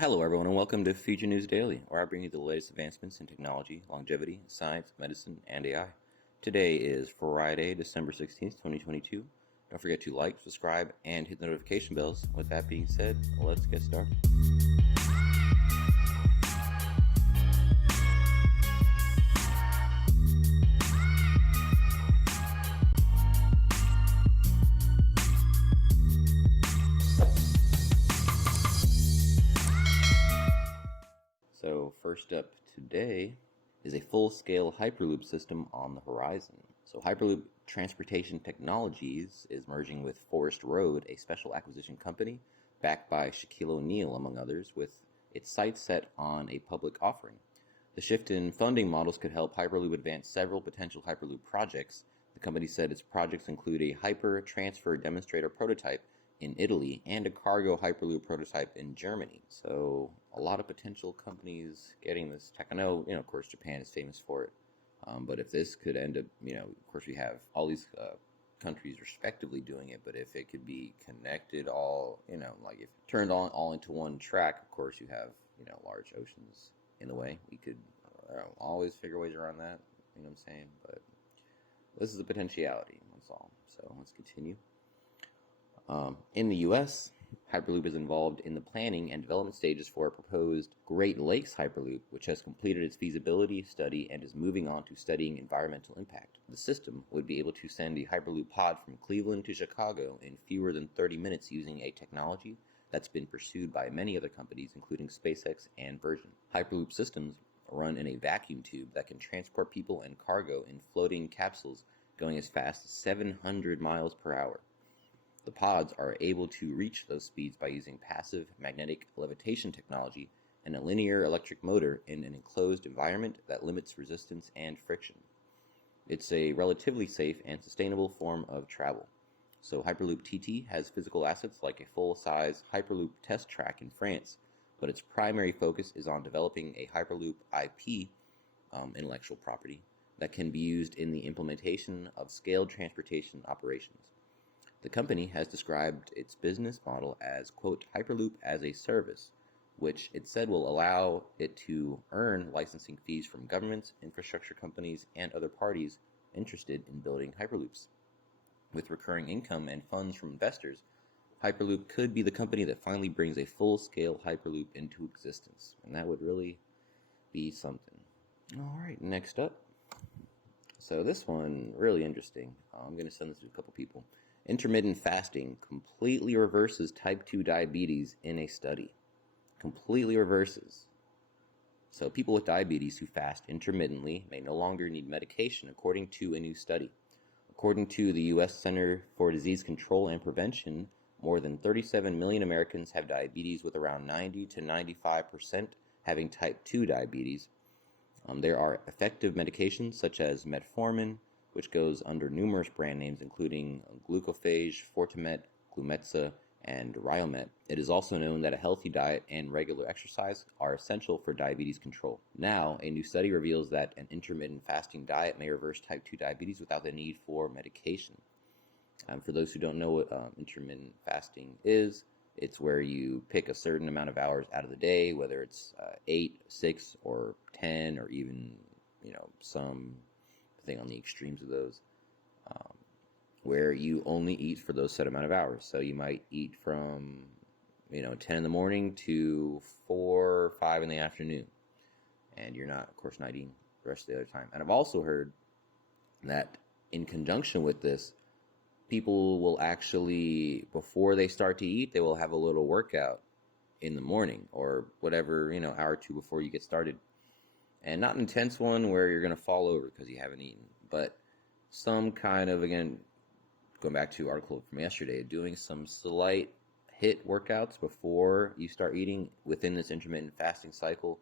Hello, everyone, and welcome to Future News Daily, where I bring you the latest advancements in technology, longevity, science, medicine, and AI. Today is Friday, December 16th, 2022. Don't forget to like, subscribe, and hit the notification bells. With that being said, let's get started. So first up today is a full-scale Hyperloop system on the horizon. So Hyperloop Transportation Technologies is merging with Forest Road, a special acquisition company backed by Shaquille O'Neal, among others, with its sights set on a public offering. The shift in funding models could help Hyperloop advance several potential Hyperloop projects. The company said its projects include a hyper transfer demonstrator prototype in Italy and a cargo Hyperloop prototype in Germany. So a lot of potential companies getting this tech. I know, of course, Japan is famous for it. But if this could end up, of course, we have all these countries respectively doing it. But if it could be connected all, like if it turned on all into one track, of course, you have, large oceans in the way. We could always figure ways around that. You know what I'm saying? But this is a potentiality. That's all. So let's continue. In the U.S., Hyperloop is involved in the planning and development stages for a proposed Great Lakes Hyperloop, which has completed its feasibility study and is moving on to studying environmental impact. The system would be able to send a Hyperloop pod from Cleveland to Chicago in fewer than 30 minutes using a technology that's been pursued by many other companies, including SpaceX and Virgin. Hyperloop systems run in a vacuum tube that can transport people and cargo in floating capsules going as fast as 700 miles per hour. The pods are able to reach those speeds by using passive magnetic levitation technology and a linear electric motor in an enclosed environment that limits resistance and friction. It's a relatively safe and sustainable form of travel. So Hyperloop TT has physical assets like a full-size Hyperloop test track in France, but its primary focus is on developing a Hyperloop IP, intellectual property, that can be used in the implementation of scaled transportation operations. The company has described its business model as, quote, Hyperloop as a service, which it said will allow it to earn licensing fees from governments, infrastructure companies, and other parties interested in building Hyperloops. With recurring income and funds from investors, Hyperloop could be the company that finally brings a full-scale Hyperloop into existence, and that would really be something. All right, next up. So this one, really interesting. I'm going to send this to a couple people. Intermittent fasting completely reverses type 2 diabetes in a study. Completely reverses. So people with diabetes who fast intermittently may no longer need medication, according to a new study. According to the U.S. Center for Disease Control and Prevention, more than 37 million Americans have diabetes, with around 90 to 95% having type 2 diabetes. There are effective medications such as metformin, which goes under numerous brand names including Glucophage, Fortimet, Glumetza, and Riomet. It is also known that a healthy diet and regular exercise are essential for diabetes control. Now, a new study reveals that an intermittent fasting diet may reverse type 2 diabetes without the need for medication. For those who don't know what intermittent fasting is, it's where you pick a certain amount of hours out of the day, whether it's 8, 6, or 10, or even, some thing on the extremes of those, where you only eat for those set amount of hours. So you might eat from 10 in the morning to 4 or 5 in the afternoon, and you're not, of course, not eating the rest of the other time. And I've also heard that in conjunction with this, people will actually, before they start to eat, they will have a little workout in the morning or whatever, hour or two before you get started. And not an intense one where you're going to fall over because you haven't eaten, but some kind of, again, going back to the article from yesterday, doing some slight HIIT workouts before you start eating within this intermittent fasting cycle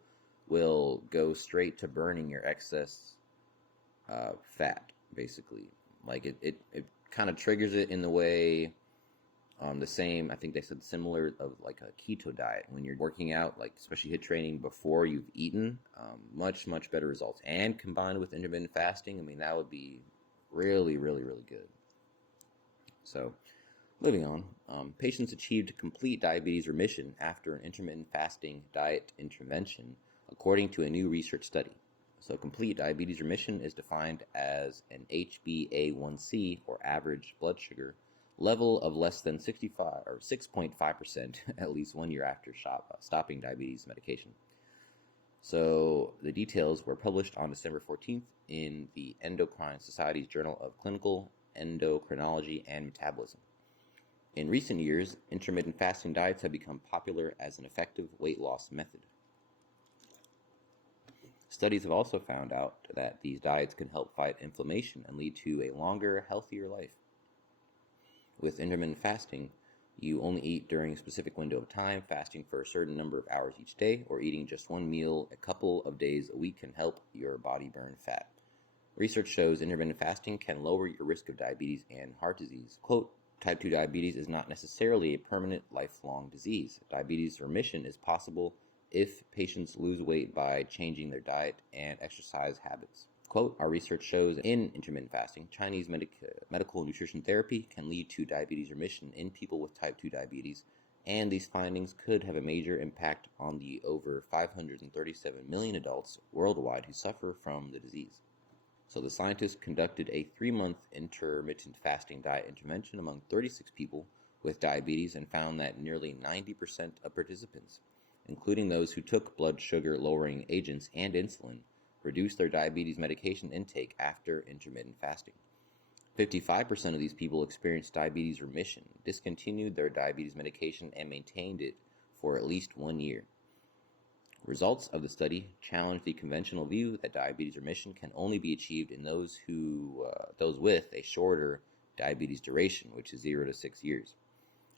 will go straight to burning your excess fat, basically. Like it kind of triggers it in the way, the same, I think they said similar of like a keto diet. When you're working out, like especially HIIT training before you've eaten, much, much better results. And combined with intermittent fasting, that would be really, really, really good. So Moving on, patients achieved complete diabetes remission after an intermittent fasting diet intervention, according to a new research study. So, complete diabetes remission is defined as an HbA1c, or average blood sugar, level of less than 65 or 6.5% at least 1 year after stopping diabetes medication. So, the details were published on December 14th in the Endocrine Society's Journal of Clinical Endocrinology and Metabolism. In recent years, intermittent fasting diets have become popular as an effective weight loss method. Studies have also found out that these diets can help fight inflammation and lead to a longer, healthier life. With intermittent fasting, you only eat during a specific window of time. Fasting for a certain number of hours each day, or eating just one meal a couple of days a week, can help your body burn fat. Research shows intermittent fasting can lower your risk of diabetes and heart disease. Quote, type 2 diabetes is not necessarily a permanent, lifelong disease. Diabetes remission is possible if patients lose weight by changing their diet and exercise habits. Quote, our research shows in intermittent fasting, Chinese medical nutrition therapy can lead to diabetes remission in people with type 2 diabetes, and these findings could have a major impact on the over 537 million adults worldwide who suffer from the disease. So the scientists conducted a 3-month intermittent fasting diet intervention among 36 people with diabetes and found that nearly 90% of participants, including those who took blood sugar lowering agents and insulin, reduced their diabetes medication intake after intermittent fasting. 55% of these people experienced diabetes remission, discontinued their diabetes medication, and maintained it for at least 1 year. Results of the study challenge the conventional view that diabetes remission can only be achieved in those with a shorter diabetes duration, which is 0 to 6 years.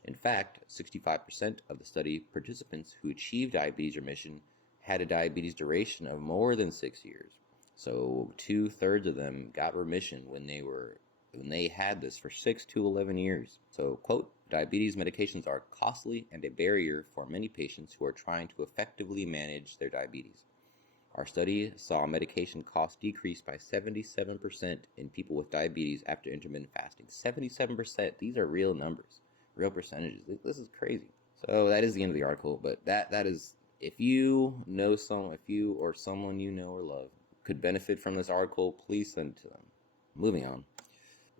In fact, 65% of the study participants who achieved diabetes remission had a diabetes duration of more than 6 years. So 2/3 of them got remission when they had this for 6 to 11 years. So, quote, diabetes medications are costly and a barrier for many patients who are trying to effectively manage their diabetes. Our study saw medication costs decrease by 77% in people with diabetes after intermittent fasting. 77%. These are real numbers, real percentages. This is crazy. So that is the end of the article, but that is, if you know someone you know or love could benefit from this article, please send it to them. Moving on.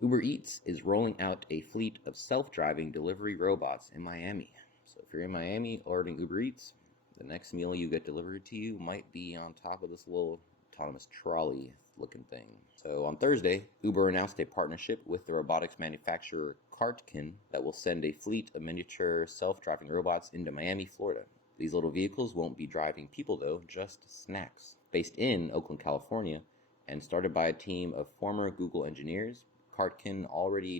Uber Eats is rolling out a fleet of self-driving delivery robots in Miami. So if you're in Miami ordering Uber Eats, the next meal you get delivered to you might be on top of this little autonomous trolley looking thing. So on Thursday, Uber announced a partnership with the robotics manufacturer Cartken that will send a fleet of miniature self-driving robots into Miami, Florida. These little vehicles won't be driving people though, just snacks. Based in Oakland, California, and started by a team of former Google engineers, Cartken already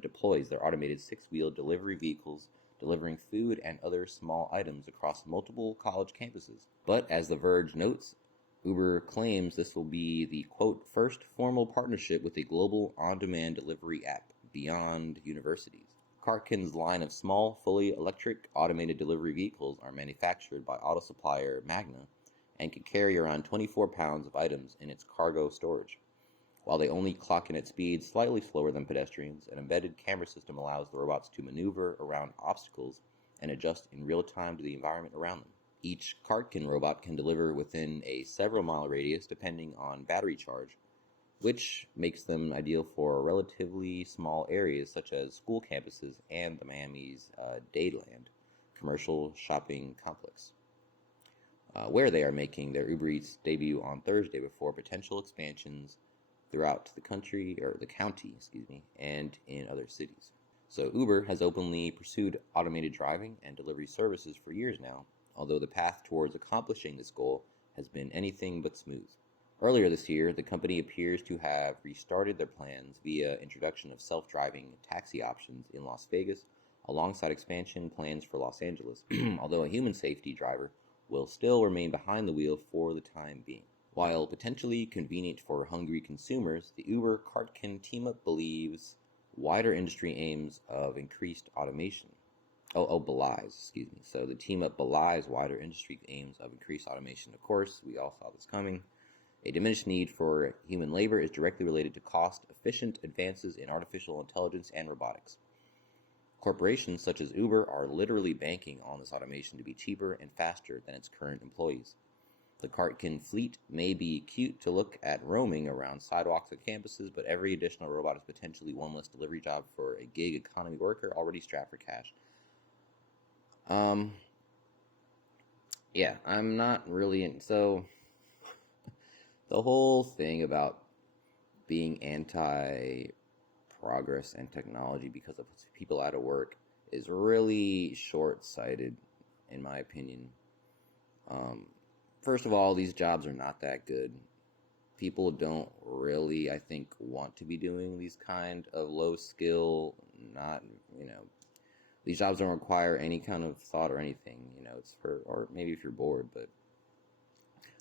deploys their automated 6-wheel delivery vehicles delivering food and other small items across multiple college campuses. But as The Verge notes, Uber claims this will be the, quote, first formal partnership with a global on-demand delivery app beyond universities. Cartken's line of small, fully electric automated delivery vehicles are manufactured by auto supplier Magna and can carry around 24 pounds of items in its cargo storage. While they only clock in at speeds slightly slower than pedestrians, an embedded camera system allows the robots to maneuver around obstacles and adjust in real time to the environment around them. Each Cartken robot can deliver within a several-mile radius depending on battery charge, which makes them ideal for relatively small areas such as school campuses and the Miami's Dayland commercial shopping complex, where they are making their Uber Eats debut on Thursday before potential expansions throughout the county, and in other cities. So Uber has openly pursued automated driving and delivery services for years now, although the path towards accomplishing this goal has been anything but smooth. Earlier this year, the company appears to have restarted their plans via introduction of self-driving taxi options in Las Vegas, alongside expansion plans for Los Angeles, although a human safety driver will still remain behind the wheel for the time being. While potentially convenient for hungry consumers, the Uber Cartken team-up believes wider industry aims of increased automation. So the team-up belies wider industry aims of increased automation. Of course, we all saw this coming. A diminished need for human labor is directly related to cost-efficient advances in artificial intelligence and robotics. Corporations such as Uber are literally banking on this automation to be cheaper and faster than its current employees. The Cartkin fleet may be cute to look at roaming around sidewalks at campuses, but every additional robot is potentially one less delivery job for a gig economy worker already strapped for cash. Yeah, I'm not really in. So, the whole thing about being anti progress and technology because it puts people out of work is really short-sighted, in my opinion. First of all, these jobs are not that good. People don't really, I think, want to be doing these kind of low skill, not, these jobs don't require any kind of thought or anything, it's for, or maybe if you're bored, but,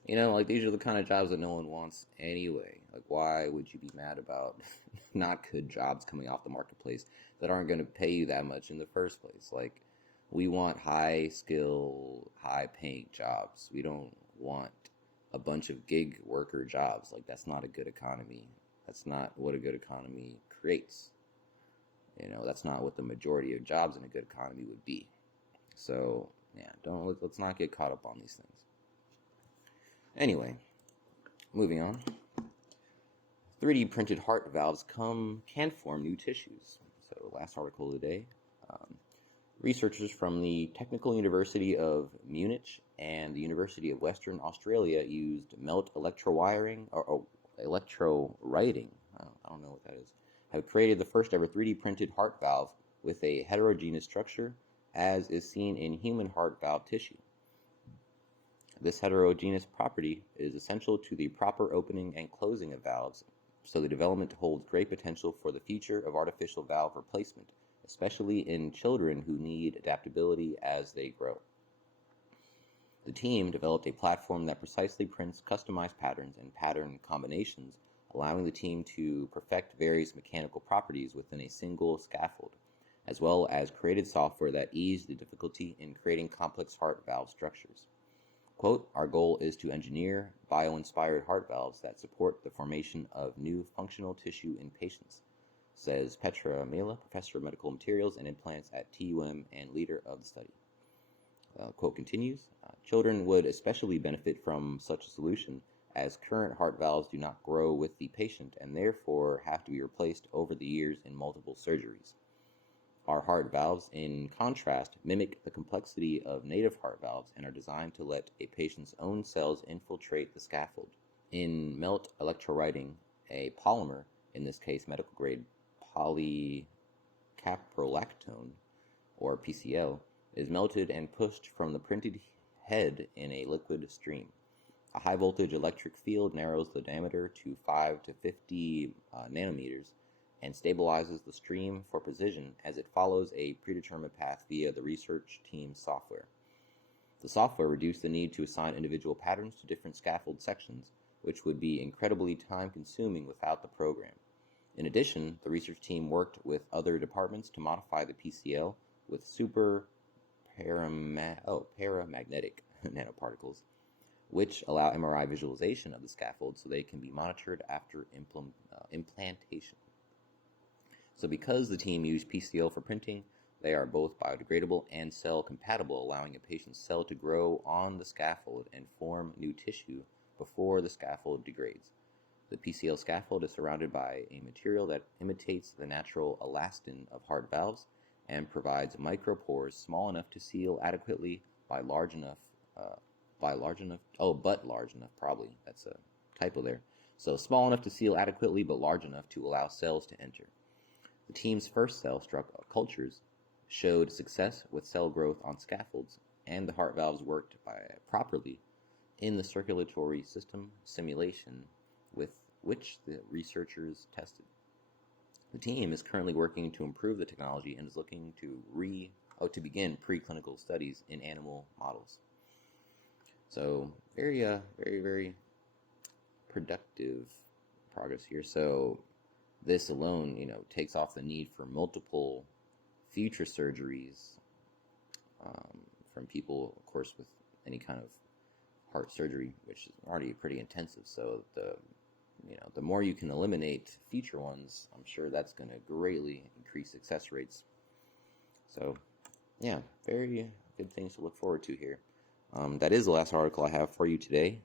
like these are the kind of jobs that no one wants anyway. Like, why would you be mad about not good jobs coming off the marketplace that aren't going to pay you that much in the first place? Like, we want high skill, high paying jobs. We don't want a bunch of gig worker jobs. Like, that's not a good economy. That's not what a good economy creates. That's not what the majority of jobs in a good economy would be. So, yeah, let's not get caught up on these things. Anyway, moving on. 3D printed heart valves can form new tissues. So, last article of the day. Researchers from the Technical University of Munich and the University of Western Australia used melt electrowriting, I don't know what that is, have created the first ever 3D printed heart valve with a heterogeneous structure, as is seen in human heart valve tissue. This heterogeneous property is essential to the proper opening and closing of valves, so the development holds great potential for the future of artificial valve replacement, especially in children who need adaptability as they grow. The team developed a platform that precisely prints customized patterns and pattern combinations, allowing the team to perfect various mechanical properties within a single scaffold, as well as created software that eased the difficulty in creating complex heart valve structures. Quote, "Our goal is to engineer bio-inspired heart valves that support the formation of new functional tissue in patients," says Petra Mela, professor of medical materials and implants at TUM and leader of the study. Quote continues, "Children would especially benefit from such a solution, as current heart valves do not grow with the patient and therefore have to be replaced over the years in multiple surgeries. Our heart valves, in contrast, mimic the complexity of native heart valves and are designed to let a patient's own cells infiltrate the scaffold. In melt electrowriting, a polymer, in this case medical grade polycaprolactone, or PCL, is melted and pushed from the printed head in a liquid stream. A high voltage electric field narrows the diameter to 5 to 50 nanometers and stabilizes the stream for precision as it follows a predetermined path via the research team's software. The software reduced the need to assign individual patterns to different scaffold sections, which would be incredibly time-consuming without the program. In addition, the research team worked with other departments to modify the PCL with paramagnetic nanoparticles, which allow MRI visualization of the scaffold so they can be monitored after implantation. So because the team used PCL for printing, they are both biodegradable and cell compatible, allowing a patient's cell to grow on the scaffold and form new tissue before the scaffold degrades. The PCL scaffold is surrounded by a material that imitates the natural elastin of heart valves and provides micropores small enough to seal adequately but large enough, probably, that's a typo there. So small enough to seal adequately but large enough to allow cells to enter. The team's first cell cultures showed success with cell growth on scaffolds, and the heart valves worked properly in the circulatory system simulation with which the researchers tested. The team is currently working to improve the technology and is looking to begin preclinical studies in animal models. So very, very productive progress here. So this alone, takes off the need for multiple future surgeries from people, of course, with any kind of heart surgery, which is already pretty intensive. So the more you can eliminate future ones, I'm sure that's going to greatly increase success rates. So, yeah, very good things to look forward to here. That is the last article I have for you today.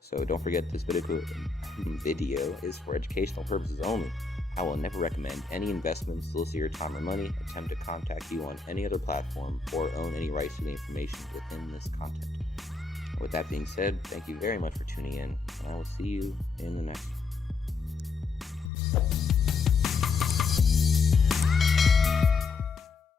So don't forget, this video is for educational purposes only. I will never recommend any investments, solicit your time or money, attempt to contact you on any other platform, or own any rights to the information within this content. With that being said, thank you very much for tuning in, and I will see you in the next one.